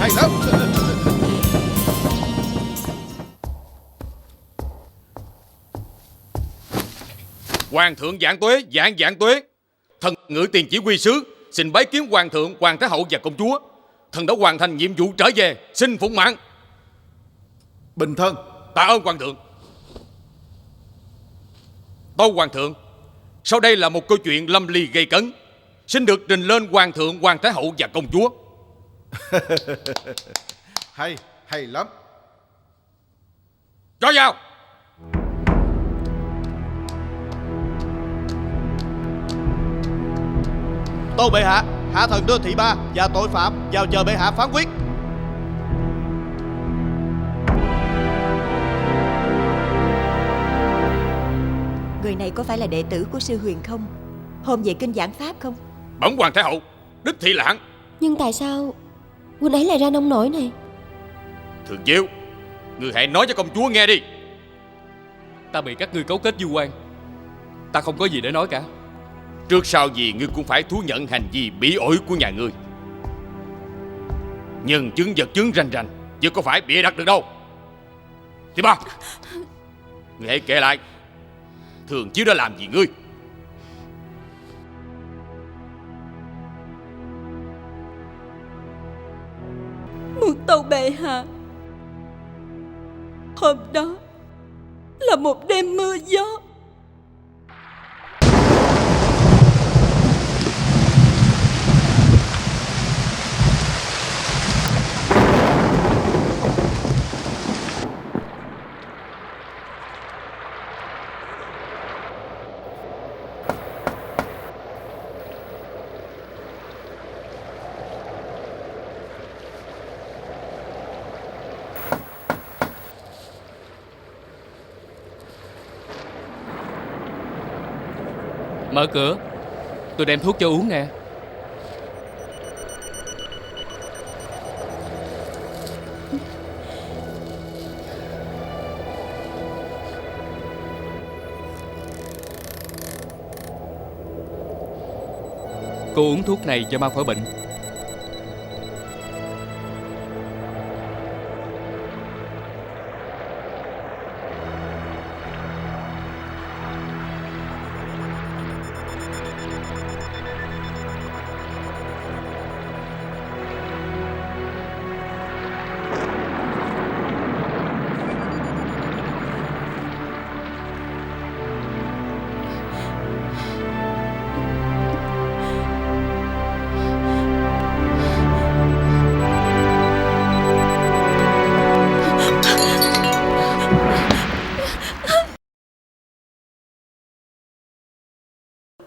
Hay lắm. Hoàng thượng vạn tuế, vạn vạn tuế. Thần ngự tiền chỉ huy sứ xin bái kiến hoàng thượng, hoàng thái hậu và công chúa. Thần đã hoàn thành nhiệm vụ trở về, xin phụng mạng. Bình thân. Tạ ơn hoàng thượng. Tâu hoàng thượng, sau đây là một câu chuyện lâm ly gây cấn, xin được trình lên hoàng thượng, hoàng thái hậu và công chúa. Hay lắm. Cho vào. Tâu bệ hạ, hạ thần đưa thị ba và tội phạm vào chờ bệ hạ phán quyết. Người này có phải là đệ tử của sư Huyền không? Hôm về kinh giảng pháp không? Bẩm hoàng thái hậu, đích thị là hắn. Nhưng tại sao huynh ấy lại ra nông nổi này? Thường Diệu, người hãy nói cho công chúa nghe đi. Ta bị các ngươi cấu kết vu oan, ta không có gì để nói cả. Trước sau gì ngươi cũng phải thú nhận hành vi bỉ ổi của nhà ngươi. Nhưng chứng vật chứng rành rành, chứ có phải bịa đặt được đâu. Thì ba, ngươi hãy kể lại Thường Chiếu đã làm gì ngươi. Muôn tâu bệ hạ, hôm đó là một đêm mưa gió. Mở cửa, tôi đem thuốc cho uống nè. Cô uống thuốc này cho mau khỏi bệnh.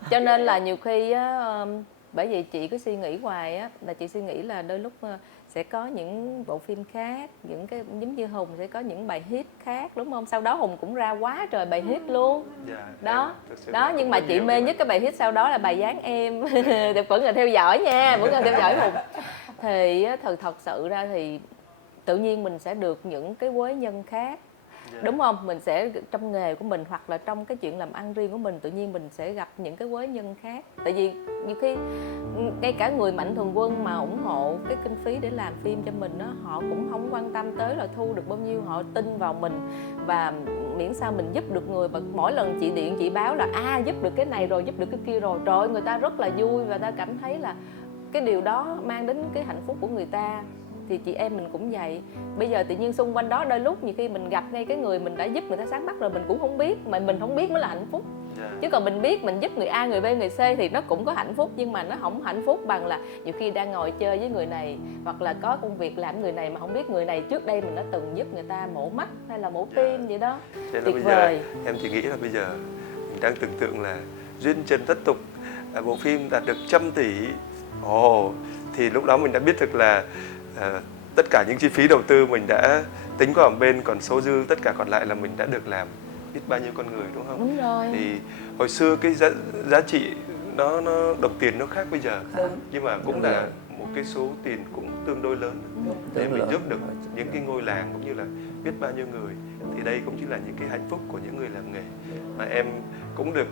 Cho nên là nhiều khi á, bởi vì chị cứ suy nghĩ hoài á, là chị suy nghĩ là đôi lúc sẽ có những bộ phim khác, những cái giống như Hùng sẽ có những bài hit khác, đúng không? Sau đó Hùng cũng ra quá trời bài hit luôn. Đó, đó, nhưng mà chị mê nhất cái bài hit sau đó là bài Dáng Em. Vẫn là theo dõi nha, vẫn là theo dõi Hùng. Thì thật sự ra thì tự nhiên mình sẽ được những cái quế nhân khác. Đúng không? Mình sẽ trong nghề của mình hoặc là trong cái chuyện làm ăn riêng của mình, tự nhiên mình sẽ gặp những cái quế nhân khác. Tại vì nhiều khi ngay cả người Mạnh Thường Quân mà ủng hộ cái kinh phí để làm phim cho mình đó, họ cũng không quan tâm tới là thu được bao nhiêu, họ tin vào mình và miễn sao mình giúp được người. Và mỗi lần chị điện chị báo là giúp được cái này rồi, giúp được cái kia rồi, trời ơi, người ta rất là vui và ta cảm thấy là cái điều đó mang đến cái hạnh phúc của người ta. Thì chị em mình cũng vậy. Bây giờ tự nhiên xung quanh đó đôi lúc nhiều khi mình gặp ngay cái người mình đã giúp người ta sáng mắt rồi mình cũng không biết, mà mình không biết mới là hạnh phúc. Chứ còn mình biết mình giúp người A, người B, người C thì nó cũng có hạnh phúc, nhưng mà nó không hạnh phúc bằng là nhiều khi đang ngồi chơi với người này hoặc là có công việc làm người này mà không biết người này trước đây mình đã từng giúp người ta mổ mắt hay là mổ tim vậy đó. Tuyệt vời. Em chỉ nghĩ là bây giờ mình đang tưởng tượng là duyên trần tất tục, bộ phim đạt được 100 tỷ. Thì lúc đó mình đã biết được là tất cả những chi phí đầu tư mình đã tính qua một bên, còn số dư tất cả còn lại là mình đã được làm biết bao nhiêu con người, đúng không? Đúng rồi. Thì hồi xưa cái giá trị nó đồng tiền nó khác bây giờ, nhưng mà cũng là một cái số tiền cũng tương đối lớn để mình giúp được những cái ngôi làng cũng như là biết bao nhiêu người. Thì đây cũng chính là những cái hạnh phúc của những người làm nghề, mà em cũng được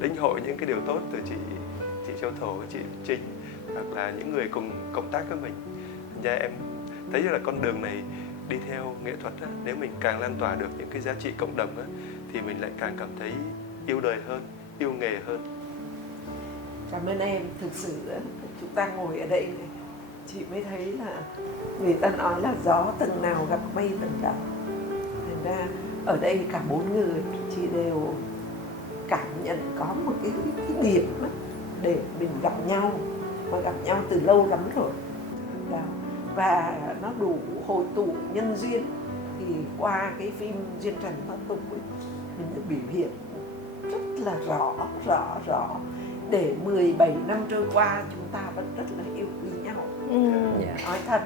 lĩnh hội những cái điều tốt từ chị Châu Thổ, chị Trinh, hoặc là những người cùng cộng tác với mình. Thành ra em thấy là con đường này đi theo nghệ thuật á, nếu mình càng lan tỏa được những cái giá trị cộng đồng á, thì mình lại càng cảm thấy yêu đời hơn, yêu nghề hơn. Cảm ơn em. Thực sự chúng ta ngồi ở đây này, chị mới thấy là người ta nói là gió tầng nào gặp mây tầng đó. Thành ra ở đây cả 4 người chị đều cảm nhận có một cái nghiệp để mình gặp nhau, và gặp nhau từ lâu lắm rồi đó. Và nó đủ hội tụ nhân duyên. Thì qua cái phim Duyên Trần Thoát Tục ấy, mình được biểu hiện rất là rõ để 17 năm trôi qua chúng ta vẫn rất là yêu quý nhau. Nói thật,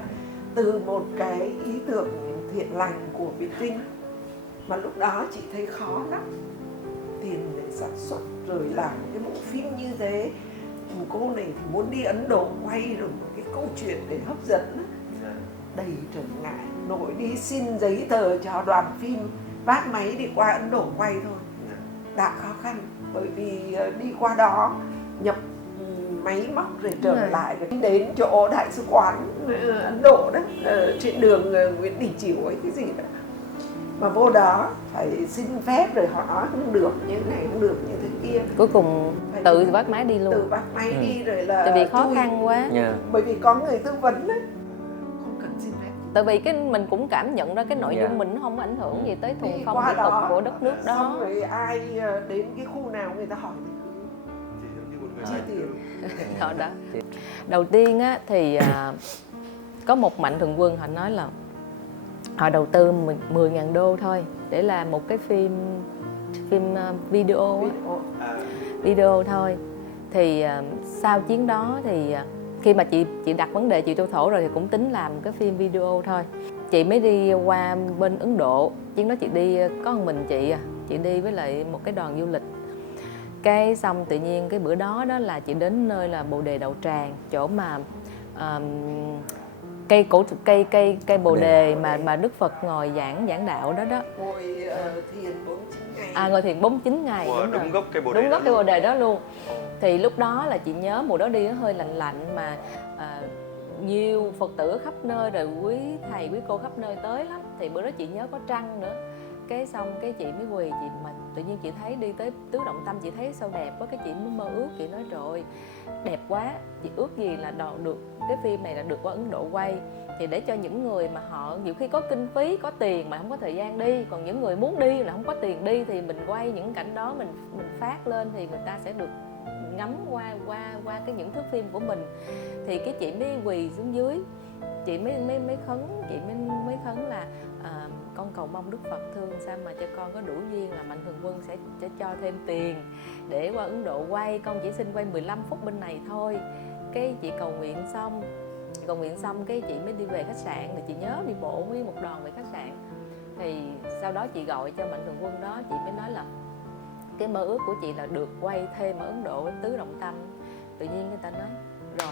từ một cái ý tưởng thiện lành của Việt Trinh mà lúc đó chị thấy khó lắm, tiền để sản xuất rồi làm cái bộ phim như thế. Cô này thì muốn đi Ấn Độ quay rồi một cái câu chuyện để hấp dẫn, đầy trở ngại, nội đi xin giấy tờ cho đoàn phim vác máy đi qua Ấn Độ quay thôi đã khó khăn, bởi vì đi qua đó nhập máy móc rồi trở lại rồi đến chỗ đại sứ quán Ấn Độ đó, trên đường Nguyễn Đình Chiểu ấy cái gì đó, mà vô đó phải xin phép rồi họ nói không được như thế này, không được như thế kia, Cuối cùng phải tự vác máy đi luôn. tự vác máy đi rồi là Tại vì khó khăn quá. bởi vì có người tư vấn đấy, không cần xin phép. Tại vì cái mình cũng cảm nhận ra cái nội dung mình nó không có ảnh hưởng gì tới thuần Đi phong qua mỹ tục đó, của đất nước đó. xong rồi ai đến cái khu nào người ta hỏi thì cứ chi tiền. Đó, đó. Đầu tiên á, thì có một mạnh thường quân họ nói là họ đầu tư 10.000 đô thôi để làm một cái phim video á. Video thôi. Thì sau chuyến đó thì khi mà chị đặt vấn đề chị Châu Thổ rồi thì cũng tính làm cái phim video thôi. Chị mới đi qua bên Ấn Độ. Chuyến đó chị đi có một mình chị đi với lại một cái đoàn du lịch. Cái xong tự nhiên cái bữa đó đó là chị đến nơi là Bồ Đề Đậu Tràng, chỗ mà cây bồ đề mà Đức Phật ngồi giảng đạo đó đó. Ngồi thiền 49 ngày. Ngồi thiền 49 ngày. Đúng gốc cây bồ đề. Đúng gốc cây bồ đề đó luôn. Thì lúc đó là chị nhớ mùa đó đi nó hơi lạnh lạnh mà nhiều Phật tử khắp nơi rồi quý thầy quý cô khắp nơi tới lắm. Thì bữa đó chị nhớ có trăng nữa. Cái xong cái chị mới quỳ, chị mà tự nhiên chị thấy đi tới Tứ Động Tâm, chị thấy sao đẹp quá, cái chị mới mơ ước, chị nói trời ơi, đẹp quá, chị ước gì là được cái phim này là được qua Ấn Độ quay, thì để cho những người mà họ nhiều khi có kinh phí, có tiền mà không có thời gian đi, còn những người muốn đi là không có tiền đi, thì mình quay những cảnh đó, mình phát lên thì người ta sẽ được ngắm qua cái những thước phim của mình. Thì cái chị mới quỳ xuống dưới, chị mới khấn, chị mới khấn là con cầu mong Đức Phật thương sao mà cho con có đủ duyên là mạnh thường quân sẽ cho thêm tiền để qua Ấn Độ quay, con chỉ xin quay 15 phút bên này thôi. Cái chị cầu nguyện xong cái chị mới đi về khách sạn, thì chị nhớ đi bộ với một đoàn về khách sạn. Thì sau đó chị gọi cho mạnh thường quân đó, chị mới nói là cái mơ ước của chị là được quay thêm ở Ấn Độ Tứ Động Tâm. Tự nhiên người ta nói rồi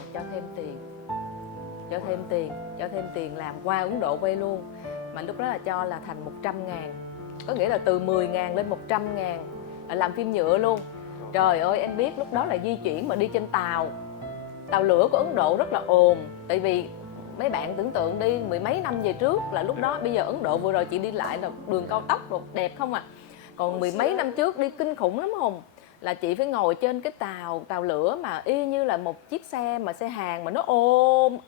cho thêm tiền làm qua Ấn Độ quay luôn. Mà lúc đó là cho là thành 100.000, có nghĩa là từ 10.000 lên 100.000, làm phim nhựa luôn. Trời ơi, em biết lúc đó là di chuyển mà đi trên tàu lửa của Ấn Độ rất là ồn. Tại vì mấy bạn tưởng tượng đi, mười mấy năm về trước là lúc đó, bây giờ Ấn Độ vừa rồi chị đi lại là đường cao tốc rồi đẹp không à, còn mười mấy năm trước đi kinh khủng lắm Hùng. Là chị phải ngồi trên cái tàu lửa mà y như là một chiếc xe hàng mà nó ôm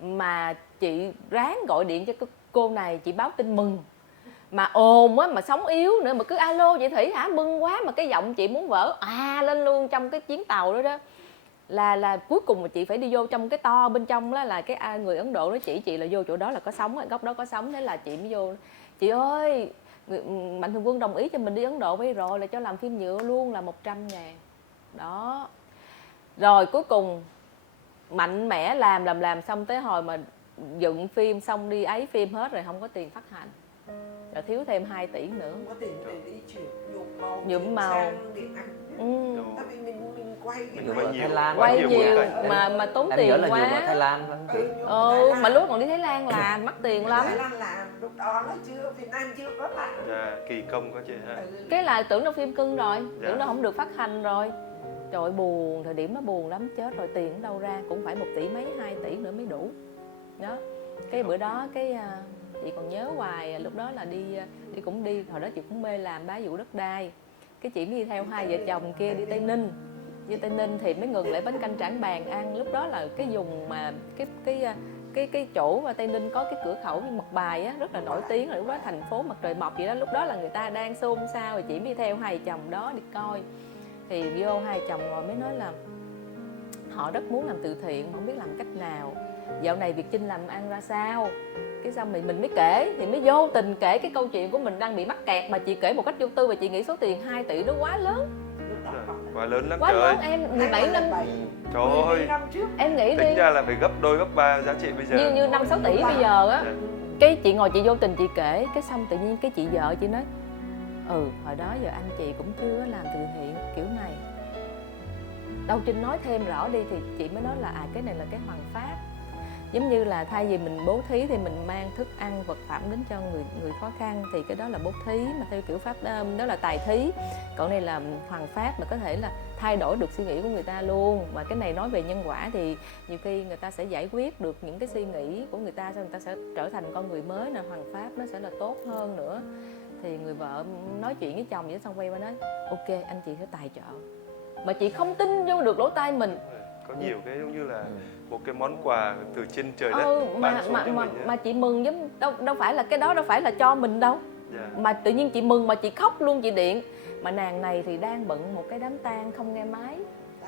mà chị ráng gọi điện cho cái cô này, chị báo tin mừng mà ồn á, mà sóng yếu nữa, mà cứ alo chị Thủy hả, mừng quá, mà cái giọng chị muốn vỡ lên luôn trong cái chuyến tàu đó đó. Là cuối cùng mà chị phải đi vô trong cái to bên trong đó, là cái người Ấn Độ đó chỉ chị là vô chỗ đó là có sóng, góc đó có sóng. Thế là chị mới vô, chị ơi mạnh thường quân đồng ý cho mình đi Ấn Độ bây rồi, là cho làm phim nhựa luôn, là 100.000 đó. Rồi cuối cùng mạnh mẽ làm xong tới hồi mà dựng phim xong đi ấy phim hết rồi không có tiền phát hành, rồi thiếu thêm 2 tỷ nữa. Không có tiền để đi chuyển Nhuộm màu. sang điện ảnh. Ừ. Tại vì mình quay cái Mình này. quay nhiều, Thái Lan. Quay nhiều nhiều bối cảnh. mà tốn Em tiền nhớ là quá. nhiều ở Thái Lan lắm chị. Mà lúc còn đi Thái Lan làm mắc tiền lắm. Thái Lan làm lúc đó nó chưa, Việt Nam chưa có làm. Dạ, kỳ công có chị ha. Cái là tưởng đâu phim cưng rồi, Dạ. tưởng đâu không được phát hành rồi. Trời ơi, buồn, thời điểm nó buồn lắm, chết rồi, tiền ở đâu ra, cũng phải 1 tỷ mấy 2 tỷ nữa mới đủ. Đó. Cái bữa đó chị còn nhớ hoài, lúc đó là đi cũng đi, hồi đó chị cũng mê làm bá vụ đất đai. Cái chị mới đi theo 2 vợ chồng kia đi Tây Ninh. Đi Tây Ninh thì mới ngừng lại bánh canh Trảng Bàng ăn. Lúc đó là cái vùng mà cái chỗ mà Tây Ninh có cái cửa khẩu Mộc Bài á, rất là nổi tiếng, rồi lúc đó thành phố mặt trời mọc vậy đó. Lúc đó là người ta đang xôn xao, rồi chị mới theo 2 vợ chồng đó đi coi. Thì vô 2 vợ chồng rồi mới nói là họ rất muốn làm từ thiện, không biết làm cách nào, dạo này Việt Chinh làm ăn ra sao. Cái xong mình mới kể, thì mới vô tình kể cái câu chuyện của mình đang bị mắc kẹt, mà chị kể một cách vô tư, và chị nghĩ số tiền 2 tỷ đó quá lớn. Quá lớn lắm Quá trời lớn, ơi. em 17 năm. Trời ơi. năm trước. Em nghĩ đi, Tính ra là phải gấp đôi gấp 3 giá trị bây giờ. như 5-6 tỷ bây giờ á. Dạ. Cái chị ngồi chị vô tình chị kể, cái xong tự nhiên cái chị vợ chị nói hồi đó giờ anh chị cũng chưa làm từ thiện kiểu này. Đâu Trinh nói thêm rõ đi, thì chị mới nói là cái này là cái hoằng pháp. Giống như là thay vì mình bố thí thì mình mang thức ăn vật phẩm đến cho người khó khăn, thì cái đó là bố thí, mà theo kiểu pháp đó là tài thí. Còn này là hoằng pháp, mà có thể là thay đổi được suy nghĩ của người ta luôn. Mà cái này nói về nhân quả thì nhiều khi người ta sẽ giải quyết được những cái suy nghĩ của người ta, sau người ta sẽ trở thành con người mới, là hoằng pháp nó sẽ là tốt hơn nữa. Thì người vợ nói chuyện với chồng vậy, xong quay qua nói ok anh chị sẽ tài trợ, mà chị không tin vô được lỗ tai mình. Có nhiều cái giống như là một cái món quà từ trên trời đất ban xuống cho mình. Mà chị mừng giống đâu phải là cái đó, đâu phải là cho mình đâu. Dạ. Mà tự nhiên chị mừng, mà chị khóc luôn, chị điện. Mà nàng này thì đang bận một cái đám tang không nghe máy,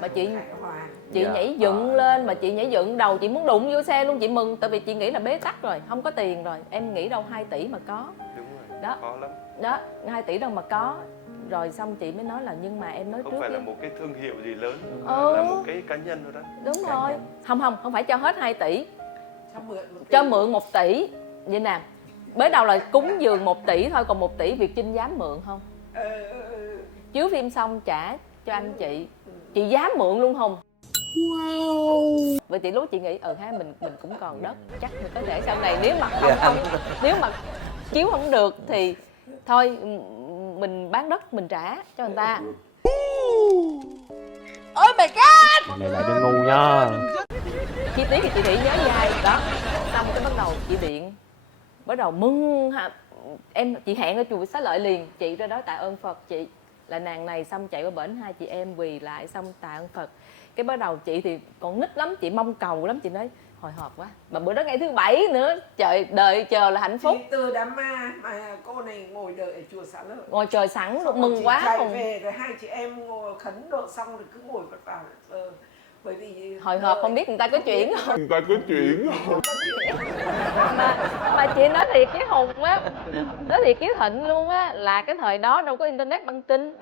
mà chị Dạ. nhảy dựng lên, mà chị nhảy dựng đầu chị muốn đụng vô xe luôn. Chị mừng tại vì chị nghĩ là bế tắc rồi, không có tiền rồi. Em nghĩ đâu 2 tỷ mà có. Đúng rồi. Đó. Khó lắm. Đó, 2 tỷ đâu mà có. Rồi xong chị mới nói là nhưng mà em nói Không trước phải là đi. một cái thương hiệu gì lớn, Ừ. là một cái cá nhân thôi đó. Đúng rồi. Không phải cho hết 2 tỷ, Cho cho mượn 1 tỷ. Vậy nè, mới đầu là cúng dường 1 tỷ thôi, còn 1 tỷ Việt Chinh dám mượn không? Chiếu phim xong trả cho anh chị dám mượn luôn không? Wow. Vậy thì lúc chị nghĩ mình cũng còn đất, chắc mình có thể sau này nếu mà nếu mà chiếu không được thì thôi mình bán đất mình trả cho người ta. Ôi my god, Này lại đừng ngu nha. chi tiết thì chị Thủy nhớ dài đó. Xong cái bắt đầu chị điện, bắt đầu mừng chị hẹn ở chùa Xá Lợi liền. Chị ra đó tạ ơn Phật, chị là nàng này, xong chạy qua bển 2 chị em quỳ lại xong tạ ơn Phật. Cái bắt đầu chị thì còn nít lắm, chị mong cầu lắm, chị nói hồi hộp quá, mà bữa đó ngày thứ 7 nữa, đợi chờ là hạnh phúc. Chị từ đám ma mà cô này ngồi đợi ở chùa Xá Lợi, Ngồi chờ sẵn xong rồi mừng chị quá chạy còn về, rồi 2 chị em ngồi khấn độ xong rồi cứ ngồi vật vào. Bởi vì hồi hộp không biết người ta có chuyển không. Mà chị nói thiệt cái Hùng á, nói thiệt cái Thịnh luôn á, là cái thời đó đâu có internet băng tin,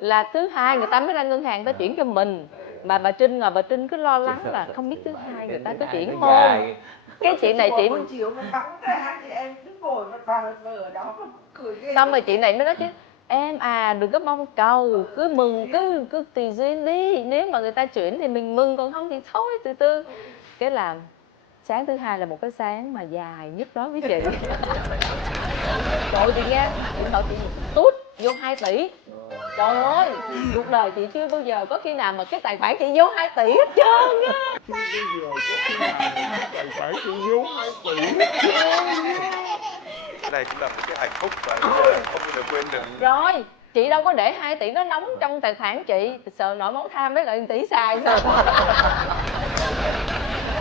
là thứ hai người ta mới ra ngân hàng ta chuyển cho mình. Mà bà Trinh ngồi, bà Trinh cứ lo lắng là không biết thứ hai người ta có chuyển không. Cái chị này chị buổi chiều nó vắng ra, 2 chị em cứ ngồi vật vào ở đó mà cười ghê. xong rồi chị này mới nói chứ em đừng có mong cầu, cứ mừng, cứ tùy duyên đi, nếu mà người ta chuyển thì mình mừng, còn không thì thôi từ từ. Cái là sáng thứ hai là một cái sáng mà dài nhất đó với chị. Trời ơi, chị nghe điện thoại chị tút vô 2 tỷ. Trời ơi, cuộc đời chị chưa bao giờ có khi nào mà cái tài khoản chị vô 2 tỷ hết trơn á. Cái này cũng là một cái hạnh phúc và không bao giờ quên được. Rồi, chị đâu có để 2 tỷ nó nóng trong tài khoản chị, sợ nổi máu tham với lại 1 tỷ xài sao.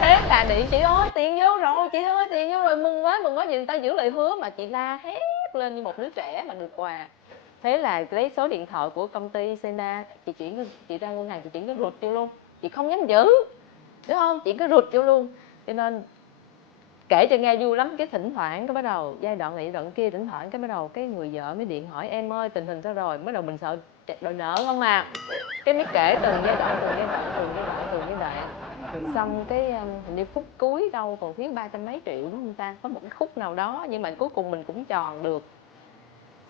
Thế là điện chị ơi tiền vô rồi, chị ơi tiền vô rồi, mừng quá vì người ta giữ lời hứa. Mà chị la hét lên như một đứa trẻ mà được quà. Thế là lấy số điện thoại của công ty Sena, chị ra ngân hàng chị chuyển cái rụt vô luôn, chị không dám giữ, đúng không, chị cứ rụt vô luôn. Cho nên kể cho nghe vui lắm. Cái thỉnh thoảng cái bắt đầu giai đoạn này giai đoạn kia, thỉnh thoảng cái bắt đầu cái người vợ mới điện hỏi em ơi tình hình sao rồi, bắt đầu mình sợ đòi nợ không à. Cái mới kể từng giai đoạn, từng giai đoạn. Xong cái hình như phút cuối đâu còn thiếu 300 mấy triệu đúng không ta? Có một cái khúc nào đó nhưng mà cuối cùng mình cũng tròn được.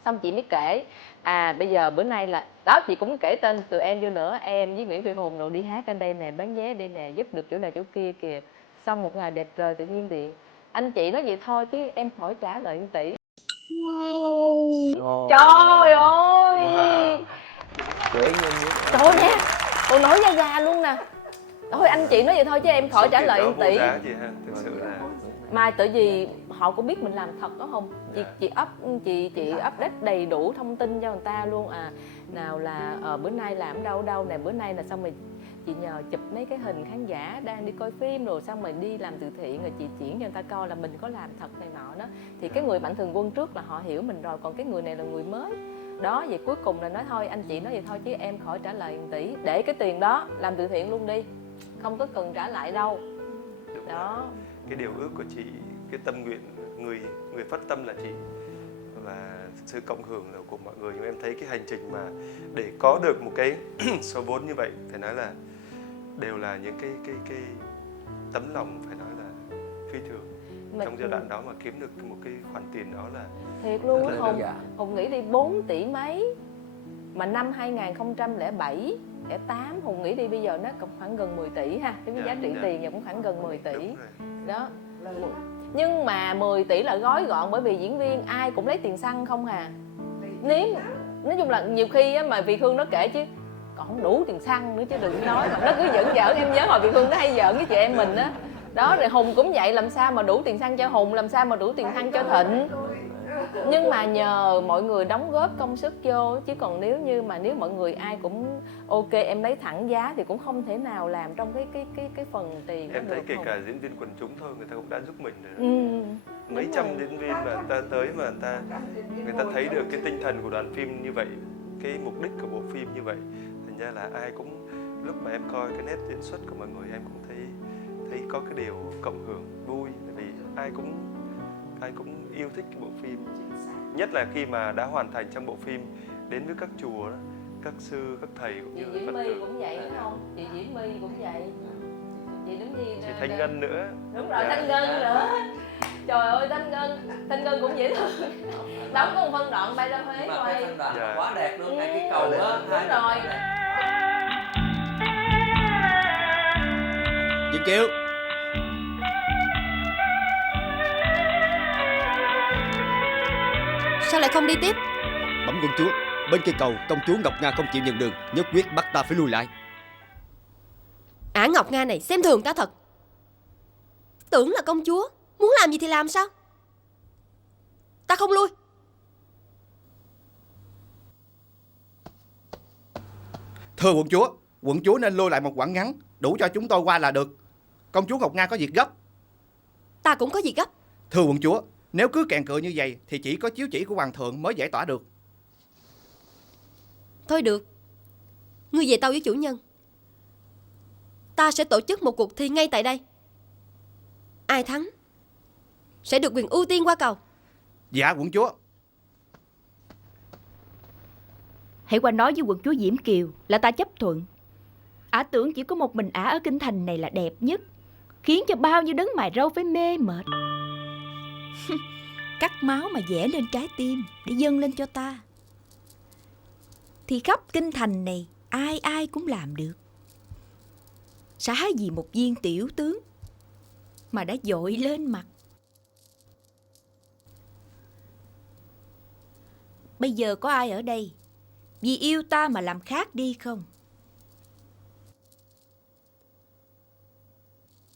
Xong chị mới kể bây giờ bữa nay là đó, chị cũng kể tên tụi em vô nữa, em với Nguyễn Phi Hùng rồi đi hát ở đây nè, bán vé đây nè, giúp được chỗ này chỗ kia kìa. Xong một ngày đẹp trời tự nhiên điện anh chị nói vậy thôi chứ em khỏi trả lại 1 tỷ. Trời ơi, trời ơi nè, cô nói ra luôn nè. Thôi anh chị nói vậy thôi chứ em khỏi trả lời 1 tỷ. Chị ha, thực sự là Mà tại vì họ cũng biết mình làm thật đó không? Chị update đầy đủ thông tin cho người ta luôn nào là bữa nay làm đâu nè, bữa nay là xong rồi chị nhờ chụp mấy cái hình khán giả đang đi coi phim rồi xong rồi đi làm từ thiện, rồi chị chuyển cho người ta coi là mình có làm thật này nọ đó. Thì cái người Mạnh Thường Quân trước là họ hiểu mình rồi, còn cái người này là người mới đó. Vậy cuối cùng là nói thôi anh chị nói vậy thôi chứ em khỏi trả lời 1 tỷ, để cái tiền đó làm từ thiện luôn đi, không có cần trả lại đâu. đúng Đó rồi. Cái điều ước của chị, cái tâm nguyện người phát tâm là chị, và sự cộng hưởng là của mọi người. Nhưng em thấy cái hành trình mà để có được một cái số vốn như vậy, phải nói là đều là những cái tấm lòng, phải nói là phi thường. Trong giai đoạn đó mà kiếm được một cái khoản tiền đó là thiệt luôn rất á là Hùng. Hùng nghĩ đi 4 tỷ mấy mà năm 2007 08 Hùng nghĩ đi bây giờ nó cũng khoảng gần 10 tỷ ha. Cái giá trị tiền giờ cũng khoảng gần 10 tỷ. Đó. Nhưng mà 10 tỷ là gói gọn bởi vì diễn viên ai cũng lấy tiền xăng không hà. Nếu nói chung là nhiều khi á, mà Việt Hương nó kể chứ còn không đủ tiền xăng nữa chứ đừng nói, mà nó cứ giỡn giỡn. Em nhớ hồi Việt Hương nó hay giỡn với chị em mình á. Đó rồi Hùng cũng vậy, làm sao mà đủ tiền xăng cho Hùng, làm sao mà đủ tiền xăng cho Thịnh. Nhưng mà nhờ mọi người đóng góp công sức vô, chứ còn nếu mọi người ai cũng ok em lấy thẳng giá thì cũng không thể nào làm trong cái phần tiền. Em thấy kể cả diễn viên quần chúng thôi người ta cũng đã giúp mình rồi. Mấy trăm diễn viên mà người ta tới mà người ta thấy được cái tinh thần của đoàn phim như vậy, cái mục đích của bộ phim như vậy, thành ra là ai cũng, lúc mà em coi cái nét diễn xuất của mọi người em cũng thấy có cái điều cộng hưởng vui, tại vì ai cũng yêu thích cái bộ phim, nhất là khi mà đã hoàn thành trong bộ phim, đến với các chùa đó, các sư các thầy cũng như chị Phật Diễm My tử cũng vậy đúng không? Chị Diễm My cũng vậy. Chị đứng gì? chị Thanh Ngân nữa. Đúng rồi, Thanh Ngân nữa. Trời ơi Thanh Ngân cũng dễ thương. Đóng có một phân đoạn bay ra Huế quay. Quá đẹp luôn, ngay cái cầu đó. Đúng rồi. Dương Kiều. Sao lại không đi tiếp? Bẩm quân chúa, bên cây cầu công chúa Ngọc Nga không chịu nhận đường, nhất quyết bắt ta phải lui lại. Ả Ngọc Nga này xem thường ta thật. Tưởng là công chúa, muốn làm gì thì làm sao? Ta không lui. Thưa quận chúa nên lui lại một quãng ngắn, đủ cho chúng tôi qua là được. Công chúa Ngọc Nga có việc gấp. Ta cũng có việc gấp. Thưa quận chúa, nếu cứ kèn cựa như vậy thì chỉ có chiếu chỉ của hoàng thượng mới giải tỏa được. Thôi được, ngươi về tâu với chủ nhân. Ta sẽ tổ chức một cuộc thi ngay tại đây. Ai thắng sẽ được quyền ưu tiên qua cầu. Dạ quận chúa. Hãy qua nói với quận chúa Diễm Kiều là ta chấp thuận. Ả tưởng chỉ có một mình ả ở kinh thành này là đẹp nhất, khiến cho bao nhiêu đấng mài râu phải mê mệt. Cắt máu mà vẽ lên trái tim để dâng lên cho ta, thì khắp kinh thành này ai ai cũng làm được. Xá gì một viên tiểu tướng mà đã dội lên mặt. Bây giờ có ai ở đây vì yêu ta mà làm khác đi không?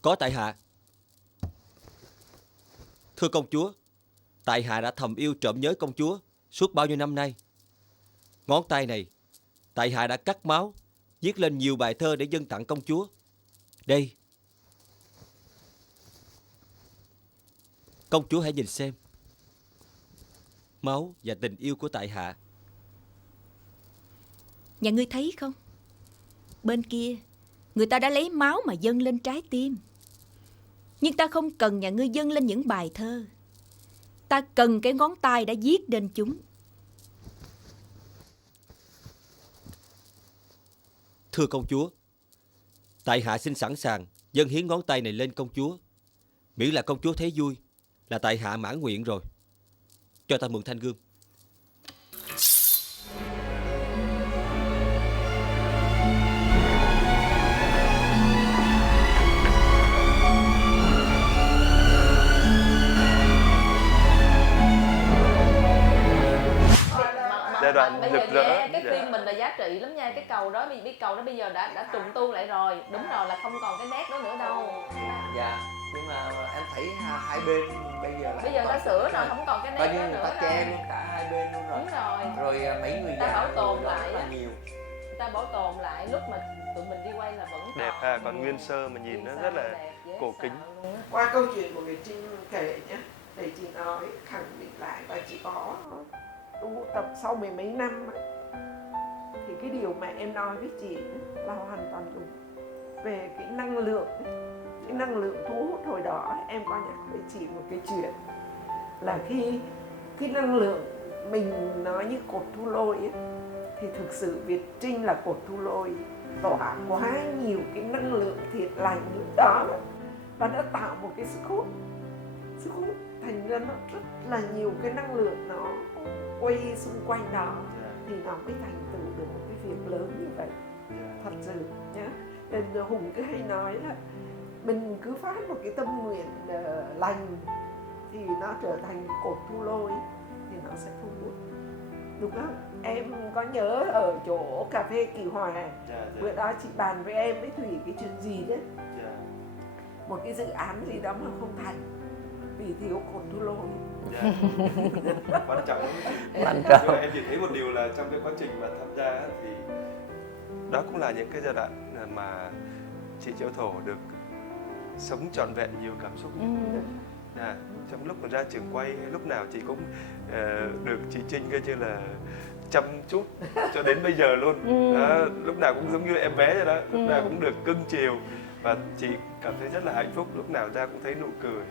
Có tại hạ. Thưa công chúa, tại hạ đã thầm yêu trộm nhớ công chúa suốt bao nhiêu năm nay. Ngón tay này, tại hạ đã cắt máu, viết lên nhiều bài thơ để dâng tặng công chúa. Đây. Công chúa hãy nhìn xem. Máu và tình yêu của tại hạ. Nhà ngươi thấy không? Bên kia, người ta đã lấy máu mà dâng lên trái tim. Nhưng ta không cần nhà ngươi dâng lên những bài thơ. Ta cần cái ngón tay đã viết lên chúng. Thưa công chúa, tại hạ xin sẵn sàng dâng hiến ngón tay này lên công chúa. Miễn là công chúa thấy vui là tại hạ mãn nguyện rồi. Cho ta mượn thanh gươm. Giai đoạn bây rực giờ rỡ. nghe cái phim mình là giá trị lắm nha. Cái cầu đó bây giờ đã trùng tu lại rồi. Đúng rồi, là không còn cái nét đó nữa đâu. Dạ, nhưng mà em thấy hai bên bây giờ đã sửa rồi, không còn cái coi nét như đó người nữa ta đâu. che luôn cả hai bên luôn rồi. Đúng rồi. Rồi mấy người Ta già bảo tồn người đó lại rất là á. nhiều. Người ta bảo tồn lại, lúc mà tụi mình đi quay là vẫn Đẹp ha, còn nguyên sơ mà nhìn nó rất là cổ kính. Qua câu chuyện của người Trinh kể nhé, để chị nói khẳng định lại, và chị có tu tập sau mười mấy năm á, thì cái điều mà em nói với chị là hoàn toàn đúng. Về cái năng lượng thu hút hồi đó em có nhắc với chị một cái chuyện là khi cái năng lượng mình nói như cột thu lôi ấy, thì thực sự Việt Trinh là cột thu lôi tỏa quá nhiều cái năng lượng thiện lành lúc đó, và đã tạo một cái sức hút thành ra nó rất là nhiều cái năng lượng nó quay xung quanh đó, thì nó mới thành tựu được một cái việc lớn như vậy. Thật sự nhé, nên Hùng cứ hay nói là mình cứ phát một cái tâm nguyện lành thì nó trở thành cột thu lôi, thì nó sẽ thu hút, đúng không? Em có nhớ ở chỗ cà phê Kỳ Hòa, bữa đó chị bàn với em với Thủy cái chuyện gì đấy, một cái dự án gì đó mà không thành vì thiếu cột thu lôi. Quan trọng lắm chị. Quan trọng. Nhưng mà em chỉ thấy một điều là trong cái quá trình mà tham gia á, thì đó cũng là những cái giai đoạn mà chị Triệu Thổ được sống trọn vẹn nhiều cảm xúc. Trong lúc mà ra trường quay, lúc nào chị cũng được chị Trinh coi như là chăm chút cho đến bây giờ luôn. Lúc nào cũng giống như em bé vậy đó, lúc nào cũng được cưng chiều, và chị cảm thấy rất là hạnh phúc, lúc nào ra cũng thấy nụ cười.